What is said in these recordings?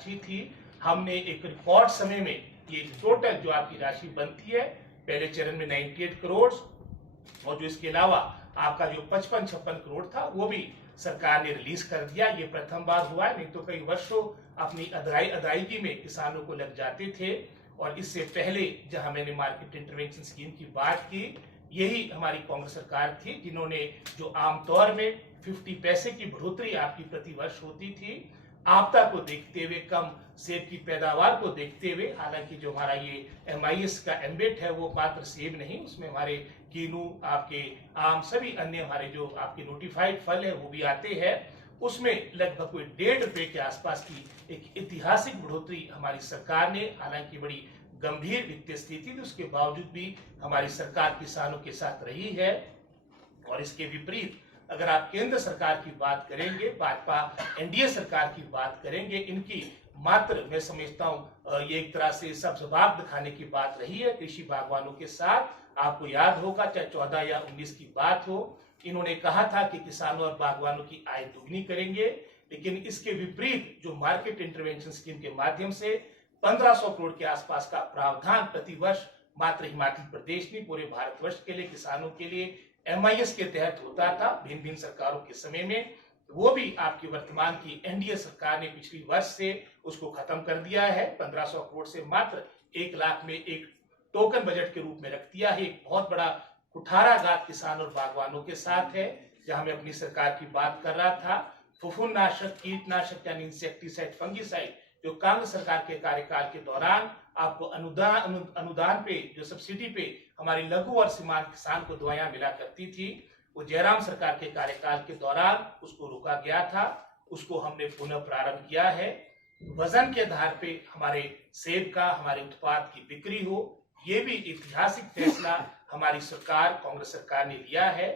राशि थी, हमने एक रिकॉर्ड समय में ये टोटल जो आपकी राशि बनती है पहले चरण में 98 करोड़ और जो इसके अलावा आपका जो 55-56 करोड़ था वो भी सरकार ने रिलीज कर दिया। ये प्रथम बार हुआ है, नहीं तो कई वर्षों अपनी अदायगी में किसानों को लग जाते थे। और इससे पहले जहां मैंने मार्केट इंटरवेंशन स्कीम की बात की, यही हमारी कांग्रेस सरकार थी जिन्होंने जो आमतौर में 50 पैसे की बढ़ोतरी आपकी प्रति वर्ष होती थी, आपदा को देखते हुए, कम सेब की पैदावार को देखते हुए, हालांकि जो हमारा ये MIS का एम्बेट है वो मात्र सेब नहीं, उसमें हमारे कीनू, आपके आम, सभी अन्य हमारे जो आपके नोटिफाइड फल है वो भी आते हैं, उसमें लगभग कोई 1.5 रुपए के आसपास की एक ऐतिहासिक बढ़ोतरी हमारी सरकार ने, हालांकि बड़ी गंभीर वित्तीय स्थिति थी उसके बावजूद भी हमारी सरकार किसानों के साथ रही है। और इसके विपरीत अगर आप केंद्र सरकार की बात करेंगे, भाजपा NDA सरकार की बात करेंगे, इनकी मात्र मैं समझता हूं ये एक तरह से सब्ज़बाग दिखाने की बात रही है कृषि बागवानों के साथ। आपको याद होगा चाहे 14 या 19 की बात हो, इन्होंने कहा था कि किसानों और बागवानों की आय दुगनी करेंगे, लेकिन इसके विपरीत जो मार्केट इंटरवेंशन स्कीम के माध्यम से 1500 करोड़ के आसपास का प्रावधान प्रतिवर्ष मात्र हिमाचल प्रदेश नहीं पूरे भारतवर्ष के लिए किसानों के लिए MIS के तहत होता था भिन्न भिन्न सरकारों के समय में, वो भी आपकी वर्तमान की NDA सरकार ने पिछली वर्ष से उसको खत्म कर दिया है। 1500 करोड़ से मात्र 1 लाख में एक टोकन बजट के रूप में रख दिया है। एक बहुत बड़ा कुठाराघात किसान और बागवानों के साथ है। जहां मैं अपनी सरकार की बात कर रहा था, फफूंदनाशक, कीटनाशक यानी इंसेक्टिसाइड, फंगिसाइड जो कांग्रेस सरकार के कार्यकाल के दौरान आपको अनुदान पे, जो सब्सिडी पे हमारी लघु और सीमांत किसान को दवाइयां मिला करती थी, वो जयराम सरकार के कार्यकाल के दौरान उसको रोका गया था, उसको हमने पुनः प्रारंभ किया है। वजन के आधार पे हमारे सेब का, हमारे उत्पाद की बिक्री हो, ये भी ऐतिहासिक फैसला हमारी सरकार, कांग्रेस सरकार ने लिया है।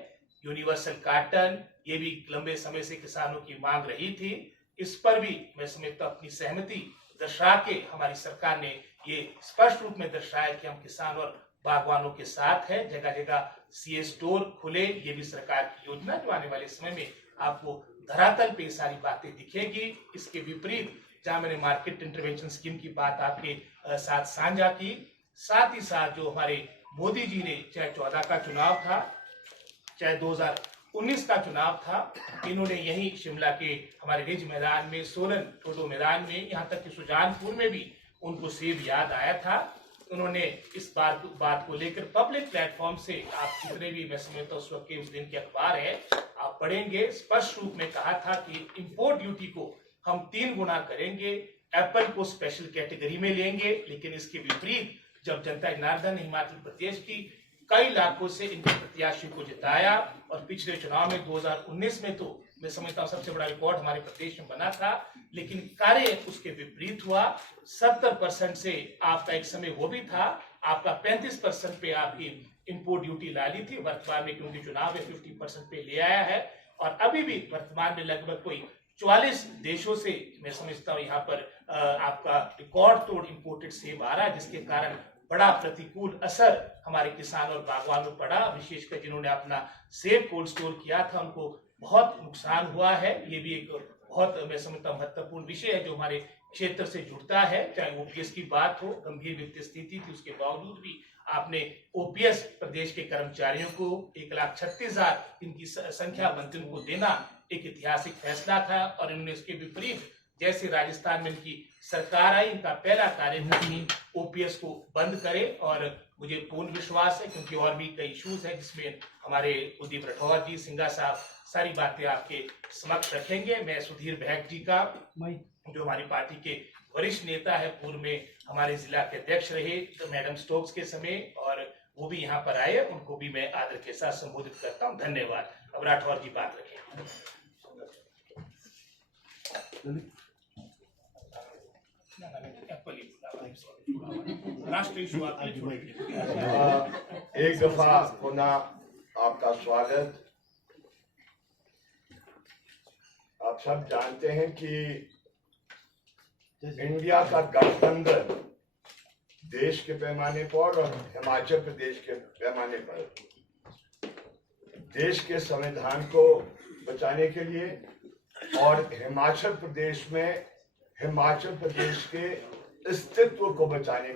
यूनिवर्सल कार्टन, ये भी लंबे समय से किसानों की मांग रही थी, इस पर भी मैं समझता अपनी सहमति दर्शा के हमारी सरकार ने ये स्पष्ट रूप में दर्शाया कि हम किसान और बागवानों के साथ है। जगह जगह CA स्टोर खुले, ये भी सरकार की योजना जो आने वाले समय में आपको धरातल पे सारी बातें दिखेगी। इसके विपरीत जहां मैंने मार्केट इंटरवेंशन स्कीम की बात आपके साथ साझा की, साथ ही साथ जो हमारे मोदी जी ने चाहे 14 का चुनाव था, चाहे 2019 का चुनाव था, इन्होंने यही शिमला के हमारे रिज मैदान में, सोलन टोडो मैदान में, यहाँ तक कि सुजानपुर में भी उनको सेब याद आया था। उन्होंने इस बात को लेकर पब्लिक प्लेटफॉर्म से, आप जितने भी मैं समझता उस वक्त के उस दिन के अखबार है आप पढ़ेंगे, स्पष्ट रूप में कहा था कि इंपोर्ट ड्यूटी को हम 3 गुना करेंगे, एप्पल को स्पेशल कैटेगरी में लेंगे। लेकिन इसके विपरीत जब जनता जनार्दन हिमाचल प्रदेश की कई लाखों से इनके प्रत्याशी को जिताया, और पिछले चुनाव में 2019 में तो मैं समझता हूँ सबसे बड़ा रिकॉर्ड हमारे प्रदेश में बना था, लेकिन कार्य उसके विपरीत हुआ। 70% से आपका एक समय वो भी था, आपका 35% पे आपकी इंपोर्ट ड्यूटी डाली थी, वर्तमान में क्योंकि चुनाव में 50% पे ले आया है। और अभी भी वर्तमान में लगभग कोई 44 देशों से मैं समझता हूँ यहाँ पर आपका रिकॉर्ड तोड़ इंपोर्टेड सेब आ रहा है, जिसके कारण बड़ा प्रतिकूल असर हमारे किसान और बागवानों पर पड़ा। विशेषकर जिन्होंने अपना सेब कोल्ड स्टोर किया था उनको बहुत नुकसान हुआ है। ये भी एक बहुत मैं समझता हूँ महत्वपूर्ण विषय है जो हमारे क्षेत्र से जुड़ता है। चाहे OPS की बात हो, गंभीर वित्तीय स्थिति थी, उसके बावजूद भी आपने OPS प्रदेश के कर्मचारियों को 1,36,000 इनकी संख्या मंत्रियों को देना एक ऐतिहासिक फैसला था। और इन्होंने इसके विपरीत जैसे राजस्थान में इनकी सरकार आई, इनका पहला कार्य था कि OPS को बंद करे। और मुझे पूर्ण विश्वास है, क्योंकि और भी कई इश्यूज हैं जिसमें हमारे कुलदीप राठौर जी, सिंघा साहब सारी बातें आपके समक्ष रखेंगे। मैं सुधीर बहक जी का, जो हमारी पार्टी के वरिष्ठ नेता है, पूर्व में हमारे जिला के अध्यक्ष रहे तो मैडम स्टोक्स के समय, और वो भी यहाँ पर आए, उनको भी मैं आदर के साथ संबोधित करता हूँ। धन्यवाद। अब राठौर जी बात रखें। एक दफा पुनः आपका स्वागत। आप सब जानते हैं कि इंडिया का गठबंधन देश के पैमाने पर और हिमाचल प्रदेश के पैमाने पर देश के संविधान को बचाने के लिए और हिमाचल प्रदेश में हिमाचल प्रदेश के अस्तित्व को बचाने